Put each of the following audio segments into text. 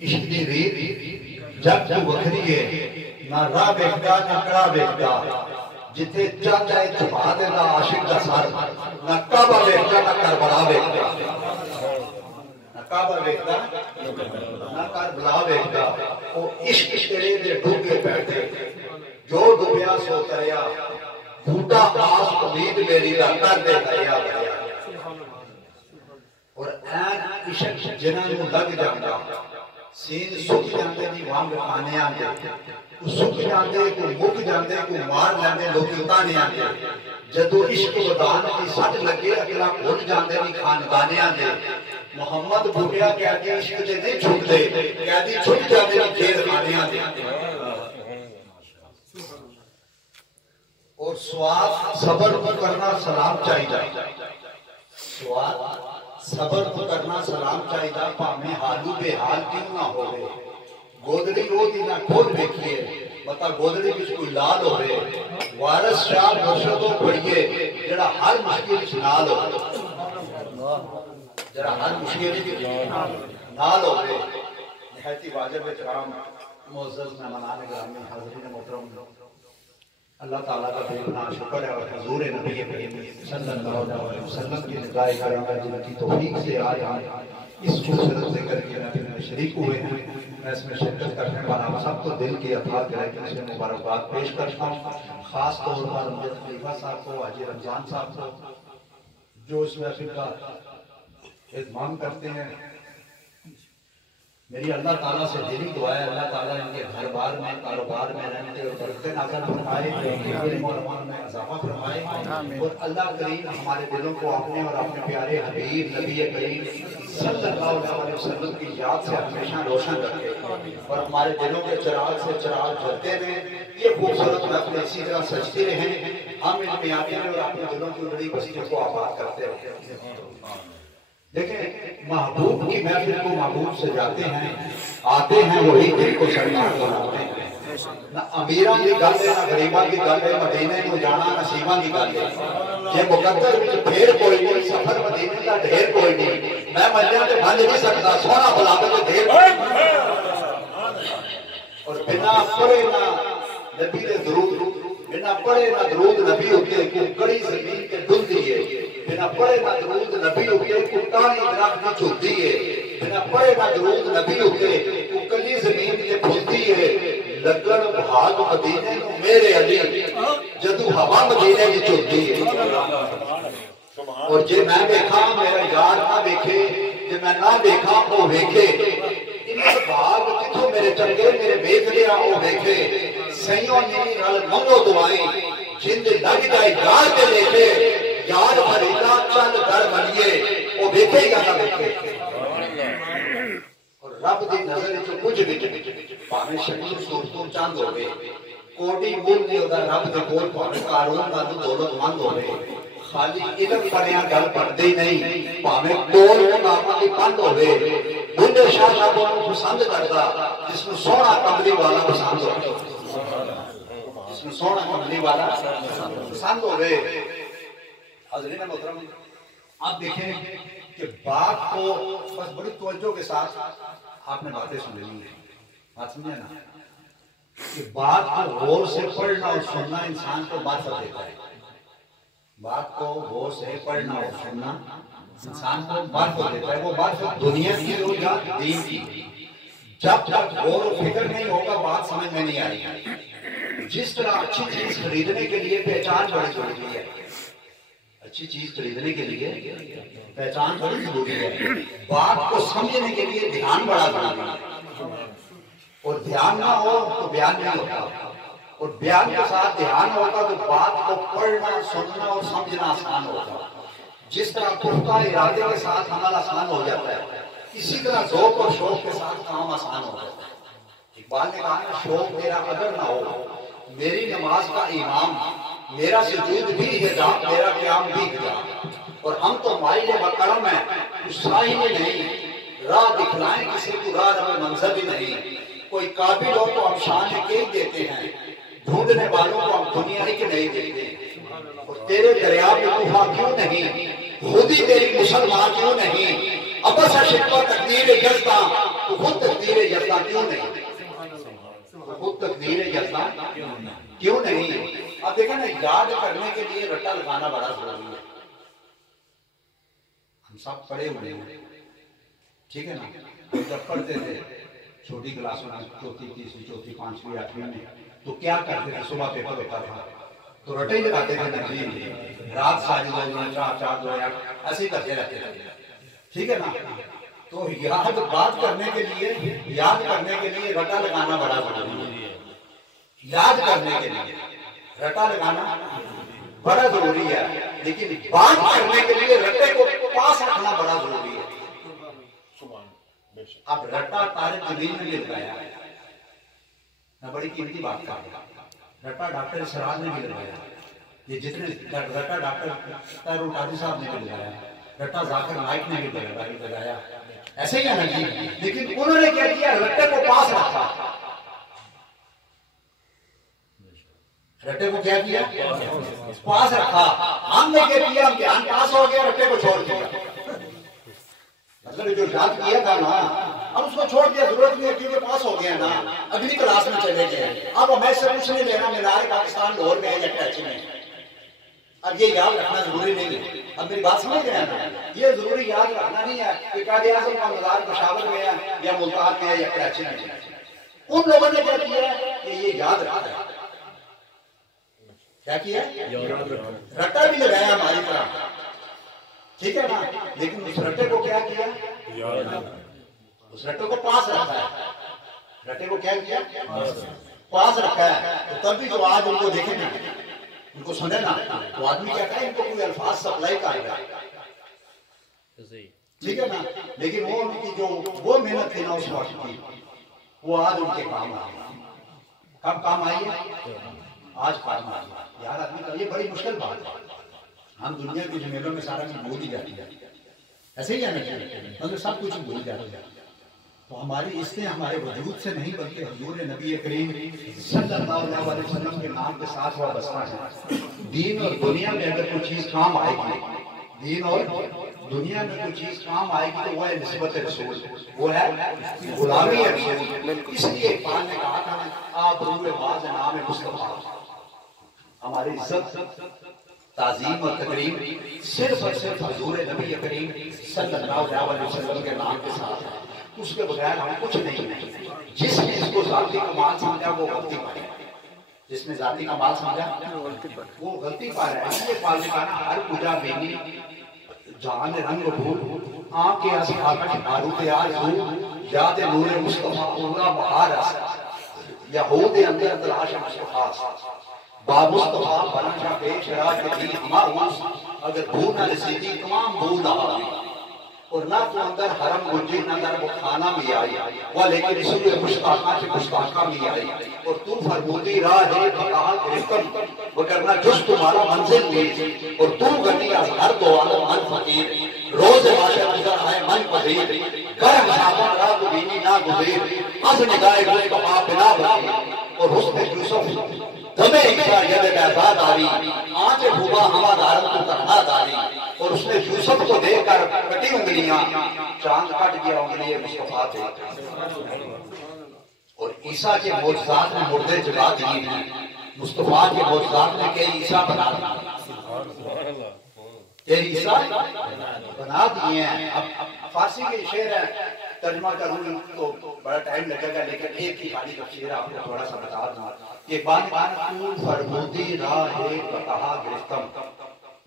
इश्क दी रीत जग तू वखरी है, ना राह वेखदा ना कड़ा वेखदा, जिथे चाहता है छुपा देगा आशिक का सर, ना काबा वेखदा ना करबला वेखदा, ना काबा वेखदा ना करबला वेखदा। वो इश्क तेरे दे डूबे बैठे, जो डूबिया सो तरया, झूठा आस उम्मीद मेरी दा कर दे दरिया दरिया। और ऐन इश्क जिन्हां नूं लग जांदा, सीन सुख जाते नहीं वहां खाने आते, सुख जाते को मुक जाते को मार लेंदे लोग ताने आते। जदों इश्क वदान की सट लगे अगला भुल जाते नहीं खानदाने आते। मोहम्मद बुढ़िया कहते इश्क दे नहीं छुटते, कहती छुट जाते नहीं खेल खाने आते। और स्वाद सबर को करना सलाम चाहिए, स्वाद सबर को करना सलाम चाहिए, भावे हालू बेहाल क्यों ना हो। गोदड़ी रोदी ना खोल देखिए, बता गोदड़ी विच कोई लाल हो, वारस शाह मुर्शदों पढ़िए जरा हर मुश्किल नाल हो, जरा हर मुश्किल नाल हो। निहायती वाजिब इकराम मुअज़्ज़ज़ मेहमानान गिरामी हाज़रीन मोहतरम, अल्लाह ताला का बेपनाह शुक्र है और हुजूर नबी करीम सल्लल्लाहु अलैहि वसल्लम की निगाह करम की तौफीक से आज हम इस खूबसूरत ज़िक्र के नबी में शरीक हुए हैं। मैं इसमें शिरकत करने वाला सबको दिल की अथाह तहे से मुबारकबाद पेश करता हूँ। खास तौर पर मुझे खलीफा साहब को, हाजी रमजान साहब को, जो इस महफिल का एहतमाम करते हैं। मेरी अल्लाह ताला से दिली दुआ है, अल्लाह ताला इनके घर बार में, कारोबार में रहने और बरकत नाज़िल फरमाए, में इजाफा फरमाए। और अल्लाह करीम हमारे दिलों को अपने और अपने प्यारे हबीब नबी करीम सल्लल्लाहु अलैहि वसल्लम की याद से हमेशा रोशन रखे और हमारे दिलों के चिराग से चिराग जलते रहें। ये खूबसूरत महफिल इसी तरह सजती रहें, हम इनमें आते हैं और अपने दिलों की बड़ी बस्तियों को आबाद करते रहें। देखें, महबूब की महफिल को महबूब से जाते हैं, आते हैं वही दिल को सरकार बनाते हैं। ना अमीरां की गल है, ना गरीबां की गल है, मदीने को जाना नसीबां की गल है। जे मुकद्दर विच फेर कोई नहीं, सफर मदीने का ढेर कोई नहीं। मैं मल्लियां ते बंद नहीं सकता, सोना बुलावे ते ढेर। और बिना पढ़े ना नबी दे दरूद, बिना पढ़े ना दरूद नबी उत्ते को कड़ी जमीन ते डुलदी है, बिना पढ़े ना दरूद नबी उत्ते को टाणी दरख्त दी झुलदी है, बिना पढ़े ना दरूद नबी उत्ते को कली जमीन ते फुलदी है। लगन भाग मदीने नूं मेरे अली, जदों हवा मदीने दी झुलदी है। और जे मैं देखा मेरा यार ना देखे, जे मैं ना देखा वो वेखे, इन्हां भाग जिथों मेरे चंगे मेरे वेख लिया वो वेखे। सैयों नी नाल मंगो दुआई, जिंद लग जाए यार के लेके, यार फरीदा चल दर मलिए वो वेखेगा ना वेखे। और रब दी नजर च कुछ भी भावें शक्ल सूरतों चंद होवे, कोटी मूल नहीं होता रब दे कोल, भावें कारून नाल दौलतमंद होवे, खाली इल्म पढ़िया गल पढ़दे नहीं, भावें कोल किताबां दी पंड होवे। बुढ़े शाह साहब नूं पसंद करदा जिसनूं सोहना कमली वाला पसंद होवे, जिसनूं सोहना कमली वाला पसंद होवे। हाज़रीन मोहतरम, आप देखें कि बात को बस बड़ी तवज्जो के साथ आपने बातें सुन ली है, बात समझे ना, कि बात को गौर से पढ़ना और सुनना इंसान को मार्फत देता है। बात को गौर से पढ़ना और सुनना इंसान को मार्फत देता है। वो मार्फत दुनिया की हो या दीन की, जब तक गौर और फिक्र नहीं होगा बात समझ में नहीं आएगी। जिस तरह अच्छी चीज खरीदने के लिए पहचान बड़ी जरूरी है, अच्छी चीज खरीदने के लिए पहचान बड़ी जरूरी है, बात को समझने के लिए ध्यान बड़ा जरूरी है। और ध्यान ना हो तो बयान नहीं होता, और बयान के साथ ध्यान होगा तो बात को पढ़ना सुनना और समझना आसान होगा। जिस तरह पुख्ता इरादे के साथ अमल आसान हो जाता है, इसी तरह ज़ौक़ और शौक के साथ काम आसान हो जाता है। इकबाल ने कहा ना, शौक मेरा अगर ना हो, मेरी नमाज का इमाम, मेरा सुजूद भी हिजाब, मेरा क़याम भी हिजाब। और हम तो माइल बकरम है, साहिब नहीं, राह दिखलाएं किसी को राह रहे मंजर भी नहीं। कोई काबिल हो तो हम शान के देते हैं, ढूंढने वालों को हम दुनिया ही के नहीं देते। और तेरे दरिया में तूफा क्यों नहीं, खुद ही तेरी मुसलमान क्यों नहीं। अब शिकवा तकदीर यज़्दा, तो खुद तकदीर चलेगा क्यों नहीं? खुद तकदीर है जैसा क्यों नहीं? अब देखा ना, याद करने के लिए रट्टा लगाना बड़ा जरूरी है। हम सब पढ़े हुए हैं, ठीक है ना? जब पढ़ते थे छोटी क्लास में, चौथी तीसरी चौथी पांचवी आठवीं में, तो क्या करते थे? सुबह पेपर होता था तो रटे लगाते थे ना जी, रात सारी 2 4 4 2 8 ऐसे करते रहते थे, ठीक है ना? तो याद बात करने के लिए, याद करने के लिए रटा लगाना बड़ा जरूरी है। याद करने के लिए रटा लगाना बड़ा जरूरी है, लेकिन बात करने के लिए रटे को पास रखना बड़ा जरूरी है। अब रट्टा तारे जमीन में मिल गया ना, बड़ी कीमती बात का रट्टा डॉक्टर सराज ने भी लगाया, ये जितने रट्टा डॉक्टर रोटारी साहब ने भी लगाया, रट्टा जाकिर नाइक ने भी लगाया, ऐसे ही है ना जी। लेकिन उन्होंने क्या किया? रट्टे को पास रखा। रट्टे को क्या किया? पास रखा। हमने क्या किया? हम ज्ञान पास हो गया, रट्टे को छोड़ दिया। मतलब जो याद किया था ना, अब उसको छोड़ दिया, जरूरत नहीं है क्योंकि पास हो गया ना, अगली क्लास में चले गए। अब मैं से कुछ नहीं लेना, मीनार पाकिस्तान लाहौर में है या कराची में, अब ये याद रखना जरूरी नहीं है। अब मेरी बात समझ गए ना? ये जरूरी याद रखना नहीं है कि कायदे आज़म का मज़ार पेशावर में है या मुल्तान में है या कराची में है। उन लोगों ने क्या किया कि ये याद रखा, क्या किया? रट्टा भी लगाया हमारी तरह, ठीक है ना? लेकिन उस रट्टे को क्या किया? उस रट्टे को पास रखा है। रट्टे को क्या किया? पास रखा है। तो तब भी जो आज उनको देखे ना, उनको सुने ना, तो आदमी क्या करे? इनको कोई अल्फाज सप्लाई करेगा, ठीक है ना? लेकिन वो उनकी जो वो मेहनत थी ना उस वक्त की, वो आज उनके काम आई। कब काम आई है? आज काम आई। यार आदमी का ये बड़ी मुश्किल बात है। हम दुनिया की झमेलों में सारा कुछ भूल ही जाती है, ऐसे ही है ना? मतलब सब कुछ भूल जाते हैं। तो हमारी इसलिए हमारे वजूद से नहीं बल्कि हुजूर नबी करीम सल्लल्लाहु अलैहि वसल्लम के नाम के साथ वाबस्ता है। दीन और दुनिया में अगर कोई चीज काम आएगी, दीन और दुनिया में कोई चीज काम आएगी तो वह है निस्बत रसूल, वो है गुलामी रसूल। इसलिए इकबाल ने कहा था, आप रूह बाज़ नाम मुस्तफा, हमारी इज्जत ताज़ीम और तकरीम सिर्फ और सिर्फ हुजूर नबी करीम सल्लल्लाहु अलैहि वसल्लम के नाम के साथ है। उसके बगैर हम कुछ नहीं। जिसने इसको जाती कमाल समझा वो गलती पाए, जिसने जाती कमाल समझा वो गलती पा रहा है। ये पालने का हर पूजा बेनी जान रंग भूल आंखें असहाबत बारूद आरज़ू याद नूर मुस्तफा पूरा बहार यहूद अंदर तलाश मुस्तफा बामुस्तफा बना पेश राज की माऊस अगर भूल न नसीबी तमाम भूल रहा और ना तो अंदर हरम गुंजी न अंदर वो खाना भी आई वह, लेकिन इसलिए मुश्ताका से मुश्ताका भी आई और तू फरमूदी राह है कहा गिरफ्तम वो करना जुस तुम्हारा मंजिल ली और तू गति हर दो आलम मन फकीर रोज माशा अंदर आए मन पजीर कर साबा रात बीनी ना गुज़ीर अस निगाह गुज़ कमा बिना बनी और हुस्न यूसुफ दमे इकरा यद बैज़ाद आरी आंच भूबा हवादारन तो तन्हा दारी और उसने यूसुफ को देखकर कटी उंगलियां चांद कट गया उंगली मुस्तफा थे और ईसा के मौजज़ात ने मुर्दे जगा दिए, मुस्तफा के मौजज़ात ने कई ईसा बना दिए, कई ईसा बना दिए हैं। अब फारसी के शेर है, तर्जुमा करूँ तो बड़ा टाइम लगेगा, लेकिन एक ही खाली तफसीर आपको थोड़ा सा बता दूं। एक बात तू फरमूदी राह कहा गिरफ्तम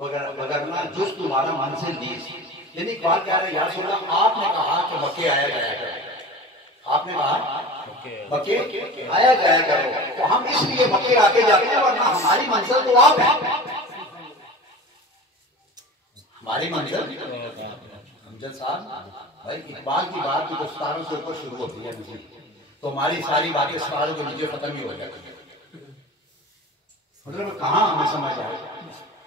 वगरना जुस तुम्हारा मन से लीज, यानी एक बात कह रहे यार सुन, आपने कहा कि मक्के आया गया करो, आपने कहा मक्के आया गया करो, तो हम इसलिए मक्के आके जाते हैं, वरना हमारी मंजिल तो आप है, हमारी मंजिल हमजद साहब भाई इकबाल की बात तो सितारों से ऊपर शुरू होती है मुझे, तो हमारी सारी बातें सितारों के नीचे खत्म ही हो जाती है। मतलब कहाँ हमें समझ आए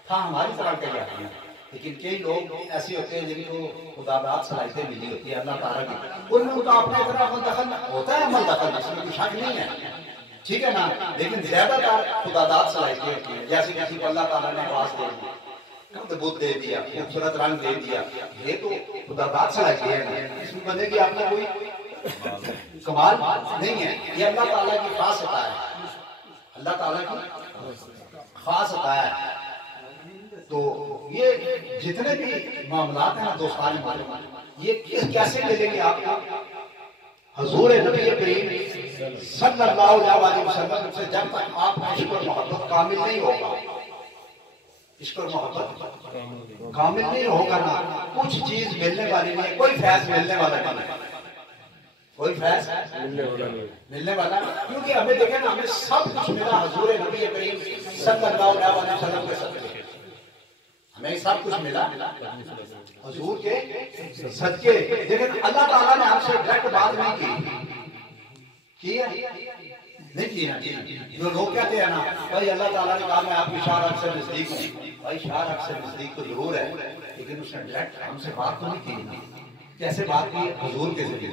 था हमारी तरह कही आती है, लेकिन कई लोग ऐसे होते हैं जिनको खुदाबाद सलाहियतें मिली होती है अल्लाह ताला की, उनमें उनका अपने तरह अमल दखल होता है, अमल दखल इसमें कोई शक नहीं है, ठीक है ना? लेकिन ज्यादातर खुदाबाद सलाहियतें होती है, जैसे किसी को अल्लाह ताला ने आवाज दे दी, बुद्ध दे दिया, खूबसूरत रंग दे दिया, ये तो खुदाबाद सलाहियतें हैं, इसमें बंदे की अपना कोई कमाल नहीं है, ये अल्लाह ताला की खास अता है, अल्लाह ताला की खास अता है। तो ये जितने भी मामलात हैं ना दोस्तान मालूम, ये कैसे मिलेंगे आपको? हुजूर नबी करीम सल्लल्लाहु अलैहि वसल्लम से जब तक आपका इश्क और मोहब्बत कामिल नहीं होगा, इश्क और मोहब्बत कामिल नहीं होगा ना, कुछ चीज मिलने वाली नहीं, कोई फैज मिलने वाला नहीं है, कोई फैज मिलने वाला, क्योंकि हमें देखे ना, हमें सब कुछ मिला हुजूर नबी करीम सल्लल्लाहु अलैहि वसल्लम के सदके, हमें सब कुछ मिला हुजूर के सदके। लेकिन अल्लाह ताला ने हमसे डायरेक्ट बात नहीं की है, नहीं की ना। जो लोग कहते हैं ना भाई अल्लाह ताला ने कहा मैं आपकी शाह रब से नजदीक हूँ, भाई शाह रब से नजदीक तो जरूर है, लेकिन उसने डायरेक्ट हमसे बात तो नहीं की ना। कैसे बात की? हुजूर के जरिए।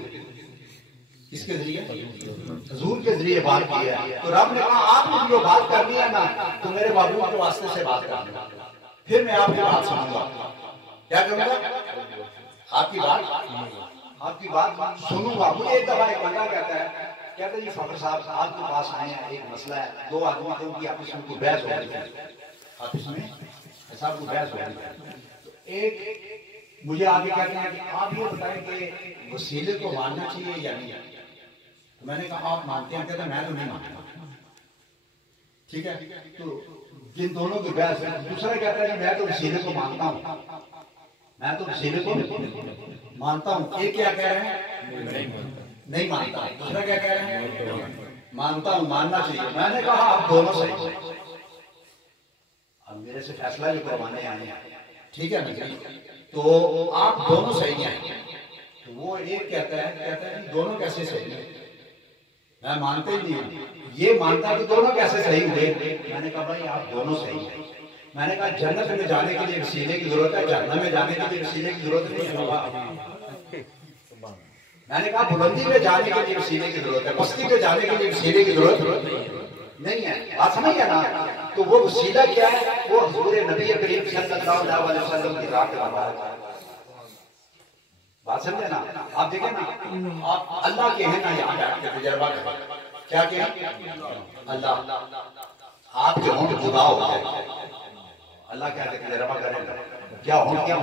किसके जरिए? हुजूर के जरिए बात की है। तो रब ने कहा आपने जो बात करनी है ना, तो मेरे बाबू के वास्ते से बात करनी, फिर मैं आपकी बात सुनूंगा। क्या करूंगा? आपकी बात सुनूंगा। मुझे एक दफा एक बंदा कहता है जी फखर साहब आपके पास आए हैं, एक मसला है, दो आदमी थे उनकी आपस में बहस हो रही है, आपस में साहब बहस हो रही है। तो एक मुझे आगे कहते हैं कि आप ये बताएं कि वसीले को मानना चाहिए या नहीं। मैंने कहा आप मानते हैं? कहते मैं तो नहीं मानता। ठीक है, तो जिन दोनों की बहस है, दूसरा कहता है कि मैं तो वसीले को मानता हूँ, मैं तो वसीले को मानता हूँ। एक क्या कह रहे हैं? नहीं मानता। दूसरा क्या कह रहे हैं? मानता हूँ, मानना चाहिए। मैंने कहा आप दोनों सही, अब मेरे से फैसला भी करवाने आए हैं, ठीक है ना, तो आप दोनों सही हैं। तो वो एक कहता है कि दोनों कैसे सही है, मैं मानते ही नहीं हूँ। ये मानता कि दोनों कैसे सही हुए। मैंने कहा भाई आप दोनों सही हैं। मैंने कहा जन्नत में जाने के लिए वसीले की जरूरत है, जहन्नम में जाने के लिए वसीले की जरूरत नहीं है। मैंने कहा बुलंदी में जाने के लिए वसीले की जरूरत है, बस्ती में जाने के लिए वसीले की जरूरत नहीं है। बात समझ गया ना? तो वो वसीला क्या है? वो हुजूर नबी करीम सल्लल्लाहु अलैहि वसल्लम की राह है। बात समझे ना? आप देखें ना, आप अल्लाह के हैं ना, यहाँ बैठ के तजर्बा करें। क्या किया? अल्लाह आपके होंठ जुदा हो जाए, अल्लाह क्या तजर्बा करें, क्या होंठ क्या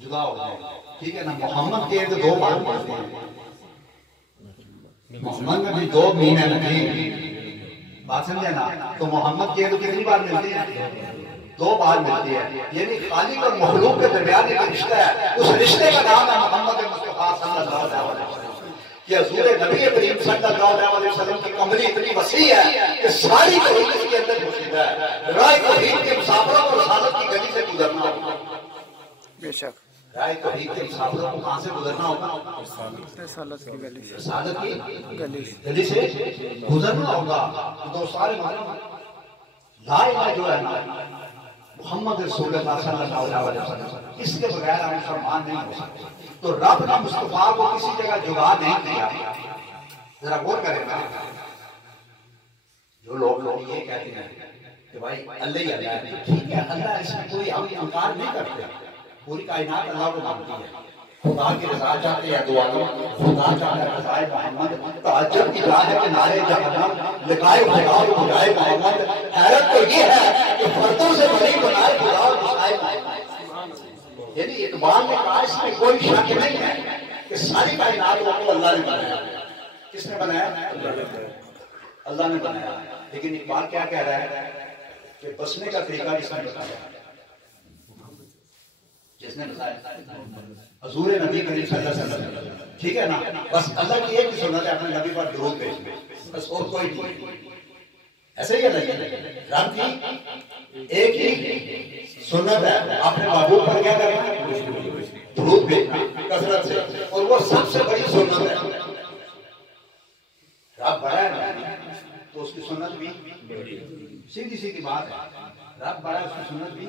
जुदा हो जाए, ठीक है ना। मोहम्मद के तो 2 बार मिलते हैं, मोहम्मद में भी 2 महीने नहीं। बात समझे ना? तो मोहम्मद के तो कितनी बार मिलते हैं? 2 बार मिलती है। यानी खालिक और मखलूक के दरमियान एक रिश्ता है, उस रिश्ते का नाम है मोहम्मद मुस्तफा सल्लल्लाहु अलैहि वसल्लम। कि हुजूर नबी करीम सल्लल्लाहु अलैहि वसल्लम की कमली इतनी वसी है कि सारी तौहीद इसके अंदर मौजूद है। राह तौहीद के मुसाफिरों को रिसालत की गली से गुजरना होगा। बेशक राह तौहीद के मुसाफिरों को कहां से गुजरना होगा? रिसालत की गली से गुजरना होगा। तो सारे ला इलाहा जो है ना मोहम्मद रसूलुल्लाह सल्लल्लाहु अलैहि वसल्लम, इसके बगैर हम मुसलमान नहीं हो सकते। तो रब ने मुस्तफा को किसी जगह जुगा नहीं किया। जरा गौर करेगा। जो लोग ये कहते हैं कि भाई अल्लाह ही अल्लाह है, ठीक है, अल्लाह इसमें कोई हम इनकार नहीं करते। पूरी कायनात अल्लाह को मानती है। खुदा की रज़ा चाहते हैं दुआ करो, खुदा चाहता है रज़ाए मोहम्मद, ताज्जुब की राह है कि नारे जहन्नम लिखाए खुदा और खुदाए मोहम्मद। हैरत तो ये है कि फर्दों से बड़ी बनाए खुदा और खुदाए मोहम्मद। यानी इकबाल ने कहा इसमें कोई शक नहीं है कि सारी कायनात को अल्लाह ने बनाया। किसने बनाया? अल्लाह ने बनाया। लेकिन इकबाल क्या कह रहा है कि बसने का तरीका किसने बताया? जिसने बताया हुजूर नबी करीम सल्लल्लाहु अलैहि वसल्लम, ठीक है ना। बस अल्लाह की एक ही सुन्नत है, अपने नबी पर दुरूद भेजना, बस और कोई नहीं। ऐसे ही नहीं है, रब की एक ही सुन्नत है, अपने महबूब पर क्या करना? दुरूद भेजना कसरत से, और वो सबसे बड़ी सुन्नत है। रब बड़ा है ना, तो उसकी सुन्नत भी सीधी सीधी बात है। रब बड़ा है, उसकी सुन्नत भी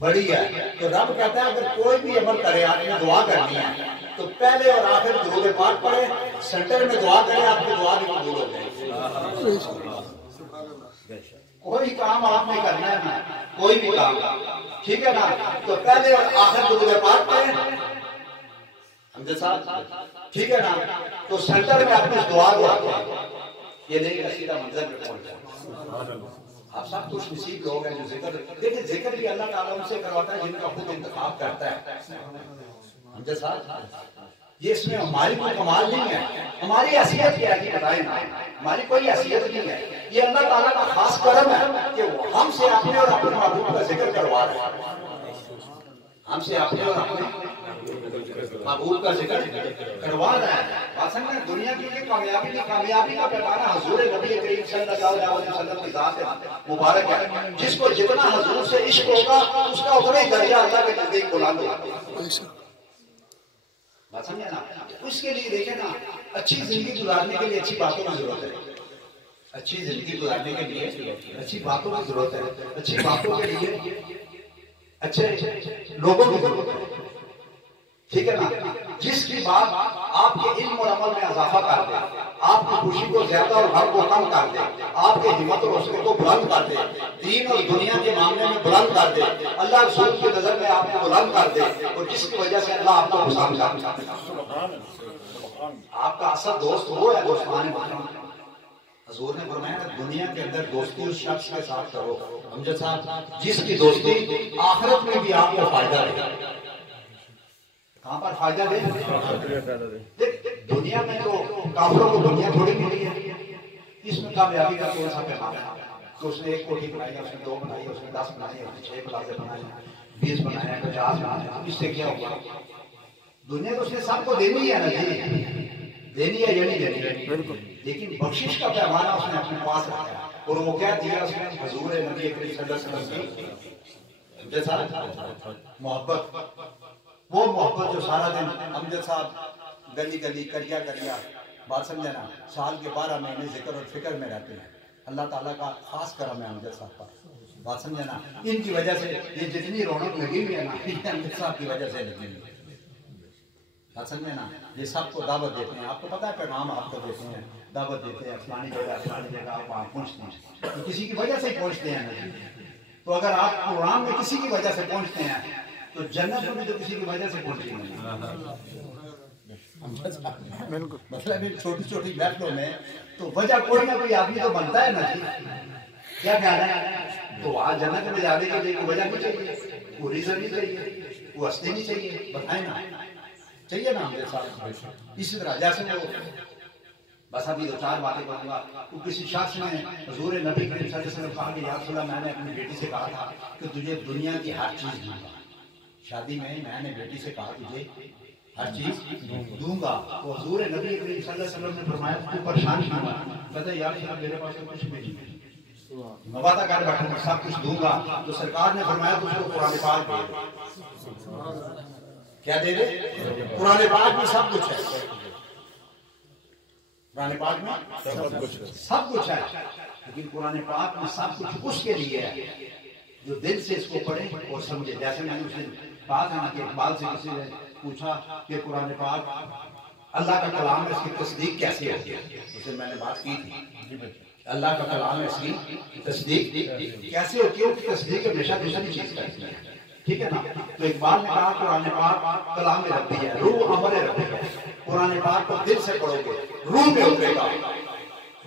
बड़ी है। तो रब कहता है अगर कोई भी अमल करे, आपने दुआ करनी है तो पहले और आखिर दुरूद पाक पढ़े, सेंटर में दुआ करें, आपकी दुआ भी कबूल हो जाएगी। कोई काम आपने करना है ना, कोई भी काम, ठीक है ना, तो पहले और आखिर दुरूद पाक पढ़े, हमजा साहब ठीक है ना। तो सेंटर में आप इस दुआ को ये नहीं का सीधा मंजर पे पहुंच जाए। आप सब कुछ नसीब लोग हैं जो जिक्र, देखिए जिक्र भी अल्लाह ताला उनसे करवाता है जिनका खुद इंतखाब करता है। हमजा साहब ये इसमें हमारी कोई कमाल नहीं है, हमारी हैसियत क्या है बताएं ना, हमारी कोई हैसियत नहीं है। ये अल्लाह ताला का खास करम है कि वो हमसे अपने और अपने महबूब का जिक्र करवा रहे हैं, हमसे अपने और अपने महबूब का जिक्र करवा रहा है। असल में दुनिया की ये कामयाबी का पैमाना हुजूर नबी करीम सल्लल्लाहु अलैहि वसल्लम की जात मुबारक है। जिसको जितना हुजूर से इश्क होगा उसका उतना ही दर्जा अल्लाह के नजदीक बुलंद होगा। बात समझे ना। उसके लिए देखे ना, अच्छी जिंदगी गुजारने के लिए अच्छी बातों की जरूरत है, अच्छी जिंदगी गुजारने के लिए अच्छी बातों की जरूरत है, अच्छी बातों के लिए अच्छे लोगों की जरूरत है, ठीक है ना। जिसकी बात आपके इल्म और अमल में इजाफा कर दे, आपकी खुशी को ज्यादा और गम को कम कर दे, आपके हिम्मत और हौसले को बुलंद कर दे, दीन और दुनिया के मामले में बुलंद कर दे, अल्लाह रसूल की नजर में आपको बुलंद कर दे, और जिसकी वजह से अल्लाह आपको पसंद करता है। आपका असल दोस्त वो है दोस्तान मोहतरम। हुजूर ने फरमाया दुनिया के अंदर दोस्ती उस शख्स के साथ करो हमजा साहब जिसकी दोस्ती आखिरत में भी आपको फायदा देगी। कहां पर फायदा दे? दुनिया में तो काफिरों को दुनिया थोड़ी मिली है, इसमें कामयाबी का कौन सा पैमाना है? तो उसने एक कोठी बनाई, उसने 2 बनाई, उसने 10 बनाई, उसने 6 प्लाजे बनाए, 20 बनाए, 50 बनाए, इससे क्या होगा? दुनिया तो उसने सबको देनी है ना, देनी है या नहीं देनी, लेकिन बख्शिश का पैमाना उसने अपने पास रखा है। और वो क्या दिया उसने? हुजूर नबी करीम सल्लल्लाहु अलैहि वसल्लम की जैसा मोहब्बत, वो मोहब्बत जो सारा दिन अमजद साहब गली गली करिया करिया, बात समझे ना, साल के 12 महीने जिक्र और फिक्र में रहते हैं। अल्लाह ताला का खास करम है अमजद साहब पर, बात समझे ना। इनकी वजह से ये जितनी रौनक लगी हुई है ना, अमजद साहब की वजह से लगी हुई है, बात समझे ना। ये सबको दावत देते हैं, आपको पता है पैगाम आपको देते हैं, दावत देते हैं, फलानी जगह आप वहाँ पहुँचते हैं तो किसी की वजह से ही पहुँचते हैं ना। तो अगर आप कुरान में किसी की वजह से पहुँचते हैं तो जन्नत में भी तो किसी की वजह से पहुंचेंगे। मतलब छोटी छोटी महफिलों में तो वजह कोई ना कोई आदमी तो बनता है ना जी, क्या ख्याल है? तो आज जन्नत में जाने के लिए कोई वजह नहीं चाहिए, वो रीजन नहीं चाहिए, वो हस्ती नहीं चाहिए, बताए ना, चाहिए ना हमारे साथ। इसी तरह जैसे वो बस अभी 2-4 बातें करूंगा। तो किसी शख्स ने हुजूर नबी करीम सल्लल्लाहु अलैहि वसल्लम कहा कि या रसूल अल्लाह, मैंने अपनी बेटी से कहा था कि तुझे दुनिया की हर चीज दूंगा। शादी में मैंने बेटी से कहा तुझे हर चीज दूंगा। तो हुजूर नबी करीम सल्लल्लाहु अलैहि वसल्लम ने फरमाया तू परेशान क्यों है? कहता यार मेरे पास तो कुछ भी नहीं, मैं वादा कर बैठा मैं सब कुछ दूंगा। तो सरकार ने फरमाया तुझको कुरान पाक दे दे। क्या दे दे? कुरान पाक में सब कुछ है, कुरान पाक में सब कुछ है, लेकिन कुरान पाक में सब कुछ उसके लिए है जो दिल से इसको पढ़े और समझे। जैसे मैंने उस दिन कहा था ना कि इकबाल से किसी ने पूछा कि कुरान पाक अल्लाह का कलाम है, इसकी तस्दीक कैसे होती है? उसे मैंने बात की थी, अल्लाह का कलाम है, इसकी तस्दीक कैसे होती है? उसकी तस्दीक हमेशा दूसरी चीज करती है, ठीक है ना। तो इकबाल ने कहा कुरान पाक कलाम रब्बी है, रूह अमर रब्बी है। कुरान पाक को दिल से पढ़ोगे रूह में उतरेगा,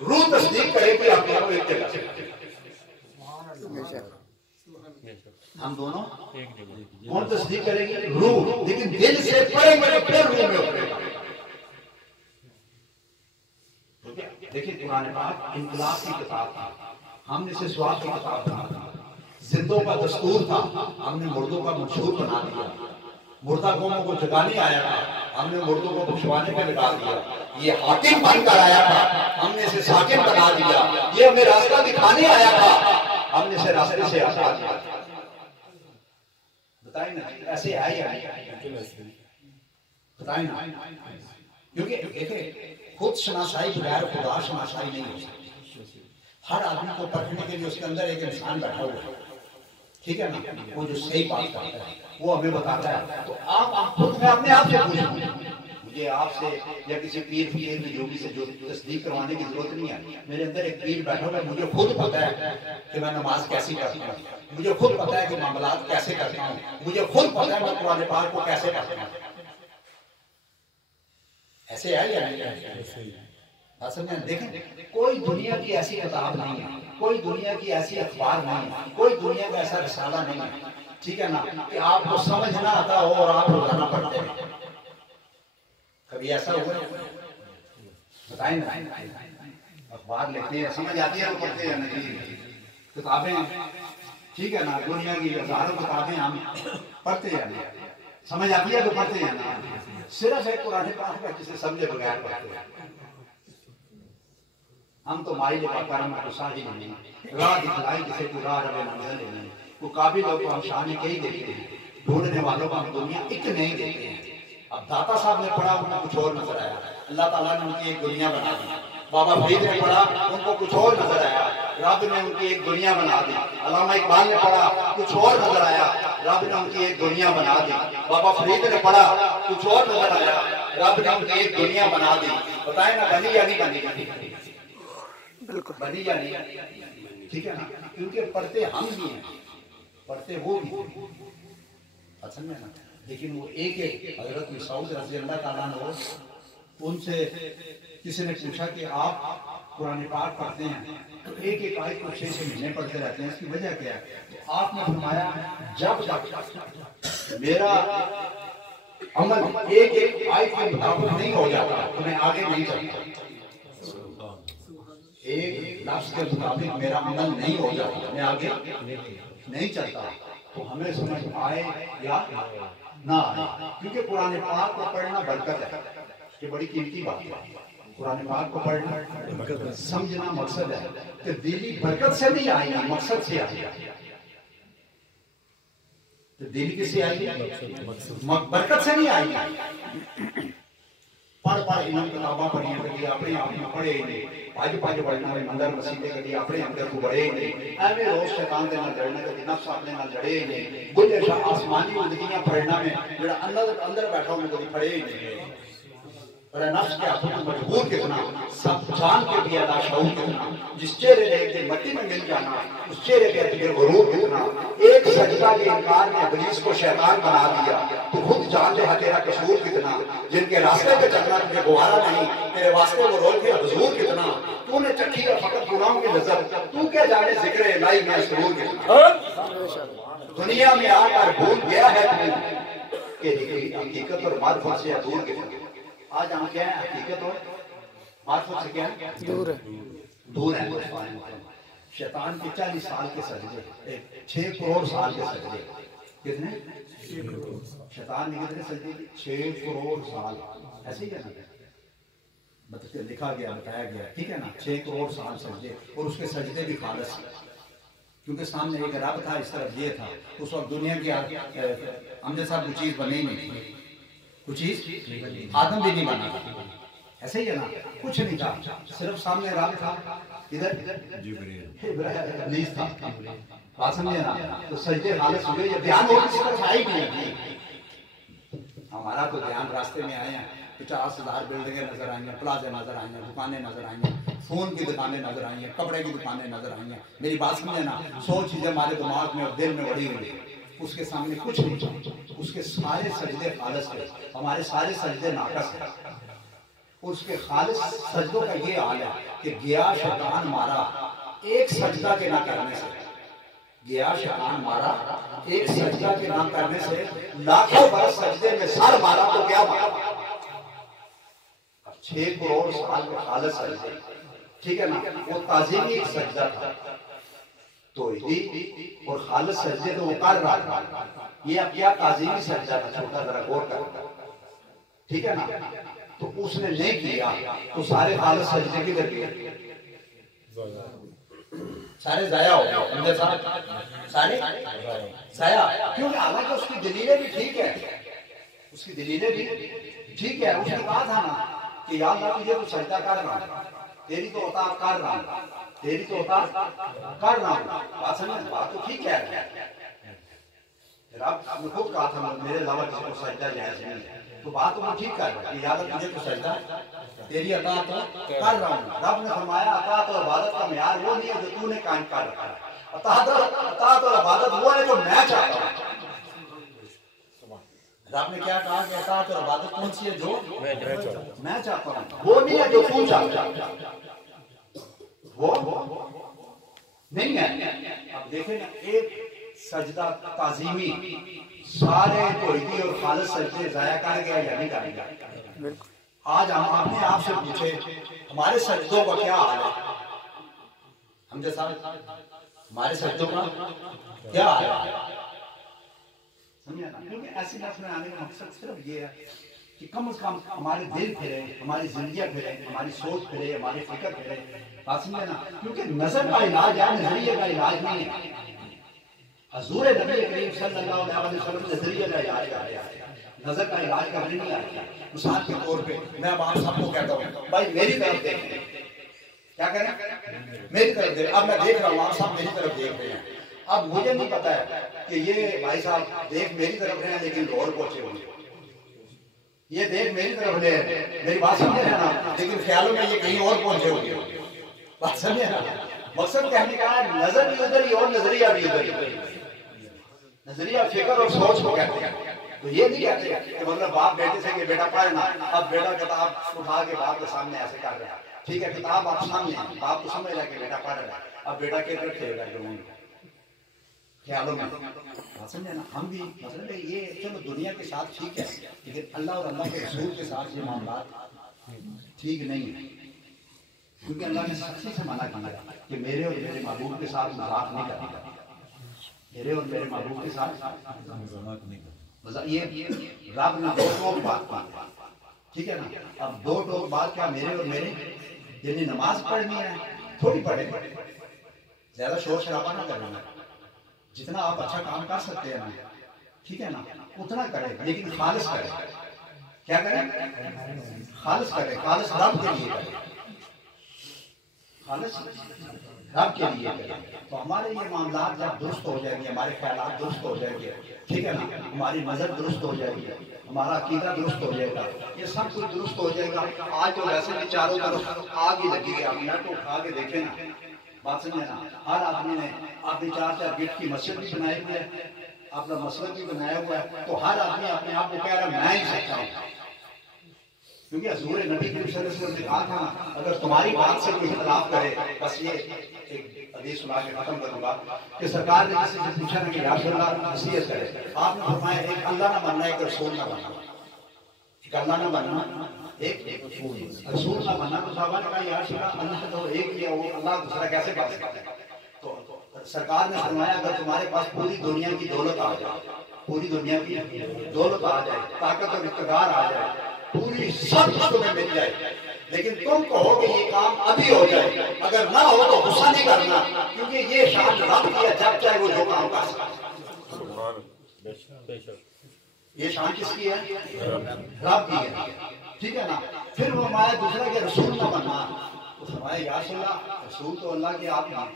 रूह तस्दीक करेगी आपके आप एक जगह से। हम दोनों कौन तस्दीक करेंगे? रूह, लेकिन दिल से पढ़ेंगे फिर रूह में उतरेगा। देखिए कुरान पाक इनकलाब की किताब था, हमने इसे स्वाद की किताब बना दी। जिंदों का दस्तूर था, हमने मुर्दों का मंशूर बना दिया। मुर्दा कौमों को जगाने आया था, हमने मुर्दों को पुछवाने पे लगा दिया। ये हाकिम बनकर आया था, हमने इसे साकिब बना दिया। ये हमें रास्ता दिखाने आया था, हमने इसे रास्ते से हटा दिया। बताए ना, ऐसे आए बताए ना, क्योंकि देखिए खुद शनासाई बगैर खुदा शनासाई नहीं हो सकती। हर आदमी को परखने के लिए उसके अंदर एक इंसान बैठा हुआ है, ठीक है ना, वो जो सही बात करता है वो हमें बताता है। तो आप खुद में अपने आप से पूछो, मुझे आपसे या किसी पीर फकीर योगी से जो तस्दीक करवाने की जरूरत नहीं है। मेरे अंदर एक पीर बैठा हुआ है, मुझे खुद पता है कि मैं नमाज कैसी करता हूँ, मुझे खुद पता है कि मामलात कैसे करता हूँ, मुझे खुद पता है मैं कुरान पाक को कैसे करता हूँ। ऐसे है या नहीं? असल में देखें, कोई दुनिया की ऐसी किताब नहीं है, कोई दुनिया की ऐसी अखबार नहीं है, कोई दुनिया का ऐसा रिसाला नहीं है, ठीक है ना, कि आपको समझ ना आता हो और आप रोजाना पढ़ते हैं। कभी ऐसा हुआ? बताएं ना। अखबार लेते हैं, समझ आती है तो पढ़ते हैं नहीं, किताबें, ठीक है ना, दुनिया की हजारों किताबें हम पढ़ते हैं, समझ आती है तो पढ़ते हैं ना, सिर्फ एक कुरान पाक है जिसे समझे बगैर पढ़ते हैं। हम तो माई करम को साही नहीं, राह दिखलाई जिसे कोई राह रवे मंजिल नहीं, वो काबिल लोग को हम शान के ही देते हैं, ढूंढने वालों को हम दुनिया एक नहीं देते हैं। अब दाता साहब ने पढ़ा, उनको कुछ और नजर आया, अल्लाह ताला ने उनकी एक दुनिया बना दी। बाबा फरीद ने पढ़ा, उनको कुछ और नजर आया, रब ने उनकी एक दुनिया बना दी। अल्लामा इकबाल ने पढ़ा, कुछ और नजर आया, रब ने उनकी एक दुनिया बना दी। बाबा फरीद ने पढ़ा, कुछ और नजर आया, रब ने उनकी एक दुनिया बना दी। बताए ना, बनी या नहीं बनी? बिल्कुल बनी या नहीं? ठीक है ना, क्योंकि पढ़ते हम भी हैं, पढ़ते वो भी, असल में ना। लेकिन वो एक एक हजरत मसूद रज़ी अल्लाह ताला अन्हु, उनसे किसी ने पूछा कि आप कुरान पाक पढ़ते हैं तो एक एक आयत को 6 महीने पढ़ते रहते हैं, इसकी वजह क्या है? तो आपने फरमाया, जब तक मेरा अमल एक एक आयत के मुताबिक नहीं हो जाता तो मैं आगे नहीं चलता। एक लफ्ज के मुताबिक मेरा अमल नहीं हो जाता, मैं आगे नहीं चलता। तो हमें समझ आए या ना आए, क्योंकि कुरान पाक को पढ़ना बरकत है, ये बड़ी कीमती बात है। कुरान पाक को पढ़ना समझना मकसद है कि दिली बरकत से नहीं आएगी, मकसद से आएगी। तो दिली किससे आएगी? बरकत से नहीं आएगी। पढ़ इन्होंने किताबा पढ़िया कभी अपने आप में पढ़े नहीं, पाँच पढ़ना है मंदिर मसीदे कभी अपने अंदर को बढ़े नहीं, एवं रोज शैतान के नाल लड़ना, कभी नफ्स अपने नाल लड़े नहीं, बुले आसमानी उंदगियां पढ़ना में जेड़ा अंदर बैठा उन्हें कभी पढ़े ही नहीं। और नफ्स के हाथों में मजबूर कितना, सब जान के भी अदा शऊर कितना, जिस चेहरे ने एक दिन मट्टी में मिल जाना उस चेहरे के अंदर गुरूर कितना। एक सजदा के इनकार ने इब्लीस को शैतान बना दिया, तो खुद जान ले तेरा कसूर कितना। जिनके रास्ते पे चलना तुझे गुवारा नहीं, तेरे वास्ते वो रोल के हुजूर कितना। तूने चखी है फकत गुनाहों की लज्जत, तू क्या जाने जिक्र इलाही में सुरूर कितना। दुनिया में आकर भूल गया है तू कि हकीकत और मार्फत से दूर कितना। आज हम क्या है, हकीकत और मार्फत से क्या है, दूर है। शैतान के 40 साल के सजदे, 6 करोड़ साल के सजदे, कितने? शैतान ने कितने सजदे? 6 करोड़ साल, ऐसे ही है ना, मतलब लिखा गया, बताया गया, ठीक है ना। 6 करोड़ साल सजदे, और उसके सजदे भी खालिस, क्योंकि सामने एक रब था, इस तरफ ये था। उस वक्त दुनिया की हमने साहब कोई चीज बनी नहीं, कुछ चीज आदम भी नहीं बना, ऐसे ही है ना, कुछ नहीं था, सिर्फ सामने रब था, इधर इब्लीस था। बात समझे ना? तो सजदे खालिस हुए, ये ध्यान और किसी को था ही नहीं। हमारा तो ध्यान रास्ते में आए हैं, 50,000 बिल्डिंगें नजर आई हैं, प्लाजे नजर आई हैं, दुकानें नजर आई हैं, फोन की दुकानें नजर आई हैं, कपड़े की दुकानें नजर आई हैं। मेरी बात समझे ना, 100 चीजें हमारे दिमाग में और दिल में बड़ी हुई है, उसके सामने कुछ नहीं था। उसके सारे सजदे खालिस थे, हमारे सारे सजदे नाकस है। उसके खालिस सजदों का ये हाल है कि गया शैतान मारा एक सजदा के ना करने से, गया शैतान मारा एक सजदा के ना करने से, लाखों बरस सजदे में सर मारा तो क्या मारा? 6 करोड़ साल में खालिस सजदे, ठीक है ना, वो ताज़ीमी एक सजदा था। तो और खालिस सजदे तो वो कर रहा था, ये अब क्या ताज़ीमी सजदा था, छोटा जरा गौर कर, ठीक है ना। तो उसने नहीं किया तो सारे खालिस सजदे किधर गए? सारे जाया हो गए, समझे साहब, सारे जाया। क्योंकि हालांकि उसकी दलीलें भी ठीक है, उसकी दलीलें भी ठीक है। उसने कहा था ना कि या अल्लाह तुझे तो सजदा कर रहा हूं, तेरी तो औतात कर रहा हूं, तेरी तो औतात कर रहा हूं। बात समझ, बात तो ठीक है। रब ने खुद कहा था मेरे अलावा किसी को सजदा जायज नहीं है, तो बात तो वो ठीक कर रहा है कि या अल्लाह तुझे तो सजदा, तेरी अतात तो कर रहा हूं। रब ने फरमाया अतात और इबादत का मेयार वो नहीं है जो तूने कायम कर रखा है, अतात और इबादत वो है जो मैं चाहता हूं। रब ने क्या कहा कि अताअत और इबादत कौन सी है जो मैं चाहता हूँ, वो नहीं है जो तू चाहता है, वो नहीं है। अब देखें ना, एक सजदा ताजीमी सारे तौहीदी और खालिस सजदे जाया कर गया या नहीं कर गया। आज हम अपने आप से पूछे हमारे सजदों का क्या हाल है, हम जैसा हमारे सजदों का क्या हाल है, समझे ना? क्योंकि ऐसी बात में आने का मकसद सिर्फ ये है कि कम से कम हमारे दिल फिरे, हमारी जिंदगियां फिरे, हमारी सोच फिरे, हमारी फिक्र फिरे, बात समझे ना? क्योंकि नजर का इलाज है, नजरिए का इलाज नहीं है। हजूर नबी करीम सल्लल्लाहु अलैहि वसल्लम नजरिए का इलाज कर रहे हैं, नजर का इलाज करने नहीं आया। मिसाल के तौर पे मैं अब आप सबको कहता हूँ भाई मेरी तरफ देखें, क्या करें, मेरी तरफ देखें। अब मैं देख रहा हूँ आप सब मेरी तरफ देख रहे हैं, अब मुझे नहीं पता है कि ये भाई साहब देख मेरी तरफ रहे हैं लेकिन लाहौर पहुंचे होंगे, ये देख मेरी तरफ ले मेरी बात समझे है ना, लेकिन ख्यालों में ये कहीं और पहुंचे होंगे, बात समझे ना? मकसद कहने का है नजर भी उधर ही और नजरिया भी उधर ही, नजरिया फिक्र और सोच को कहते हैं। तो ये नहीं कहते कि मतलब बाप बेटे से कि बेटा पढ़ ना, अब बेटा किताब उठा के बाप के सामने ऐसे कर रहा है, ठीक है किताब आप सामने है, बाप को समझ रहा है कि बेटा पढ़ रहा है, अब बेटा क्रिकेट खेलेगा जो ख्यालों में, समझे ना? हम भी मतलब ये चलो दुनिया के साथ ठीक है, लेकिन अल्लाह और अल्लाह के रसूल के साथ ये मामला ठीक नहीं है, क्योंकि अल्लाह ने सख्ती से मना किया कि मेरे और मेरे महबूब के साथ मजाक नहीं करना, मेरे और मेरे महबूब के साथ ये रब ने दो टोक बात की, ठीक है ना? अब दो टोक बात क्या, मेरे और मेरे, यानी नमाज पढ़नी है थोड़ी पढ़े, ज्यादा शोर शराबा ना करना, जितना आप अच्छा काम कर सकते हैं ना, ठीक है ना, उतना करें, लेकिन खालिस करें। क्या करें? खालिस करें, खालिस रब के लिए करें, खालिस रब के लिए करें। तो हमारे ये मामला जब दुरुस्त हो जाएंगे, हमारे ख्यालात दुरुस्त हो जाएंगे, ठीक है ना, हमारी नजर दुरुस्त हो जाएगी, हमारा अकीदा दुरुस्त हो जाएगा, ये सब कुछ दुरुस्त हो जाएगा। आज तो वैसे भी चारों तरफ आग ही लगी है, आप नेट उठा के देखें ना, बात समझे ना? हर आदमी ने अपनी 4-4 गेट की मस्जिद भी बनाई हुई है, अपना मसलक भी बनाया हुआ है, तो हर आदमी अपने आप को कह रहा है मैं ही सच्चा हूँ, क्योंकि हजूर नबी करीम सल्लल्लाहु अलैहि वसल्लम ने कहा था ना, अगर तुम्हारी बात से कोई इख्तिलाफ करे, बस ये एक हदीस सुना के खत्म करूंगा कि सरकार ने किसी से पूछा ना कि या रसूल अल्लाह नसीहत करे, आपने फरमाया एक अल्लाह ना मानना, एक रसूल ना मानना, एक अल्लाह ना मानना, एक रसूल ना मानना। तो साहबा ने कहा या रसूल अल्लाह तो एक ही है, वो अल्लाह दूसरा कैसे बन सकता है? तो सरकार ने फरमाया अगर तुम्हारे पास पूरी दुनिया की दौलत आ जाए, पूरी दुनिया की दौलत आ जाए, ताकत और इक़्तिदार आ जाए, पूरी सब तुम्हें मिल जाए, लेकिन तुम कहो कि ये काम अभी हो जाए, अगर ना हो तो गुस्सा नहीं करना, क्योंकि ये शान रब की है, जब चाहे वो जो काम कर सकता है। ये शान किसकी है? रब की है, ठीक है ना? फिर वो हमारे दूसरा के रसूल ना बनना, तो हमारे या रसूल तो अल्लाह के आप नहीं,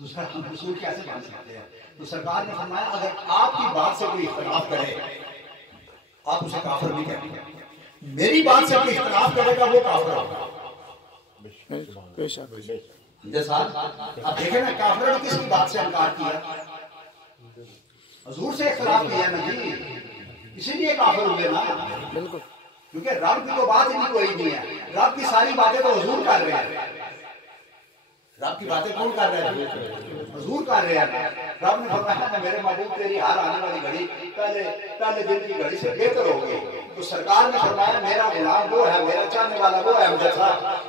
दूसरा हम रसूल कैसे बन सकते हैं? तो सरकार ने फरमाया अगर आपकी बात से कोई इख्तिलाफ करे, आप उसे काफिर नहीं कहेंगे, मेरी बात से कोई इख्तिलाफ करेगा वो काफिर होगा। आप देखें ना, काफिर ने किसकी बात से इनकार किया? हुजूर से इख्तिलाफ किया ना जी, इसीलिए काफिर हुए ना, बिल्कुल, क्योंकि रब की तो बात ही कोई नहीं है, रब की सारी बातें तो हुजूर कर रहे हैं, रब की बातें कौन कर रहे हैं? हुजूर कर रहे हैं। रब ने फरमाया ना मेरे महबूब तेरी हर आने वाली घड़ी पहले दिन की घड़ी से बेहतर होगी। तो सरकार ने फरमाया मेरा गुलाम वो है, मेरा चाहने वाला वो है,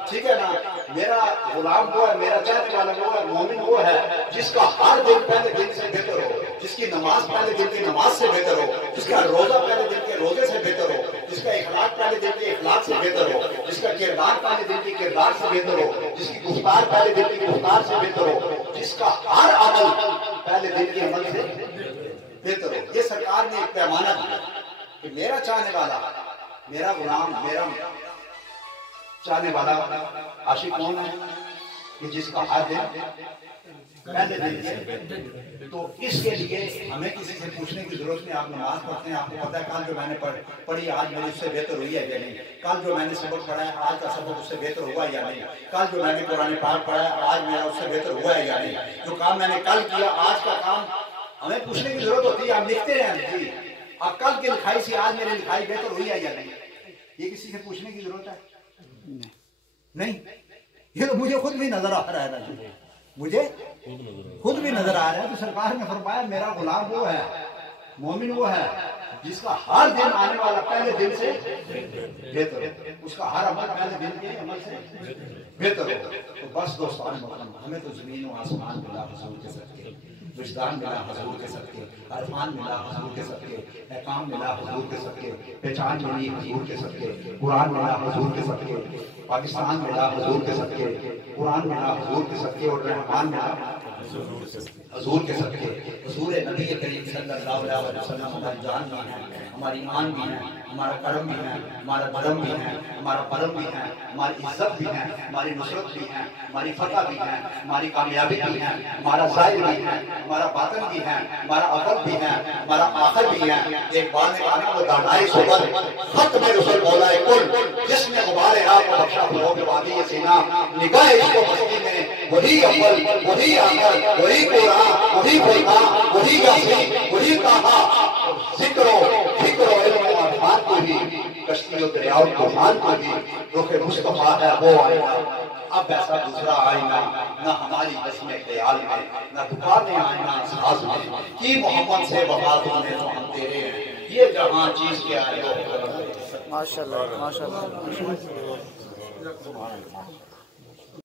ठीक है ना, मेरा गुलाम वो है, मेरा चाहने वाला वो है, मोमिन वो है जिसका हर दिन पहले दिन से बेहतर हो, जिसकी नमाज पहले दिन की नमाज से बेहतर हो, जिसका रोजा पहले दिन के रोजे से बेहतर हो, जिसका इखलाक पहले दिन के इखलाक से बेहतर हो, जिसका किरदार पहले दिन के किरदार से बेहतर हो, जिसकी गुफ्तार पहले दिन की गुफ्तार से बेहतर हो, जिसका हर अमल पहले दिन के अमल से बेहतर हो। ये सरकार ने एक पैमाना दिया कि मेरा चाहने वाला, मेरा गुलाम, मेरा चाहने वाला आशिक कौन है? कि जिसका हर दिन पहले दिन से। तो इसके लिए हमें किसी से पूछने की जरूरत नहीं। आप नमाज पढ़ते हैं, आपको पता है कल जो मैंने पढ़ी आज मेरी उससे बेहतर हुई है या नहीं, कल जो मैंने सबक पढ़ा है आज का सबक उससे बेहतर हुआ या नहीं, कल जो मैंने कुरान पाक पढ़ा है आज मेरा उससे बेहतर हुआ है या नहीं, जो काम मैंने कल किया आज का काम हमें पूछने की जरूरत होती है। हम लिखते हैं जी, अब कल की लिखाई से आज मेरी लिखाई बेहतर हुई है या नहीं, ये किसी से पूछने की जरूरत है? नहीं, ये तो मुझे खुद भी नजर आ रहा है, मुझे खुद भी नजर आ रहा है। तो सरकार ने फरमाया मेरा गुलाम वो है, मोमिन वो है जिसका हर दिन आने वाला पहले दिन से बेहतर हो, उसका हर अमल पहले दिन के अमल से बेहतर हो। तो बस दोस्तों, हमें तो जमीन और आसमान मिला हुजूर के सदके, विजदान मिला हुजूर के सदके, अरमान मिला हुजूर के सदके, अहकाम मिला हुजूर के सदके, पहचान मिली हुजूर के सदके, कुरान मिला हुजूर के सदके, पाकिस्तान मिला हुजूर के सदके, कुरान मिला हुजूर के सदके और रहमान मिला हुजूर के सदके। हुजूर नबी करीम सल्लल्लाहु अलैहि वसल्लम हमारी जान भी है, हमारी ईमान भी है, हमारा करम भी है, हमारा धर्म भी है, हमारा परम भी है, हमारी इज्जत भी है, हमारी नुसरत भी है, हमारी फतह भी है, हमारी कामयाबी भी है, हमारा ज़ाहिर भी है, हमारा बातिन भी है, हमारा अकल भी है, हमारा आखिर भी है। एक बार ने कहा वो दानाई सोबर खत में रसूल मौला कुल जिसने गुबारे आपको बख्शा फरोग वादी ये सीना निगाह इसको मस्ती में वही अव्वल वही आखिर वही कुरान वही फुरकान वही यासीन वही ताहा जिक्रो इल्म और अरफान को भी कश्ती और दरिया और तूफान को भी रुखे मुस्तफा है वो आईना। अब ऐसा दूसरा आईना ना हमारी बस में ख्याल में, ना दुकान में आईना साज में कि मोहम्मद से वफा तुमने तो हम तेरे हैं, ये जहां चीज के आए हो। माशाल्लाह माशाल्लाह।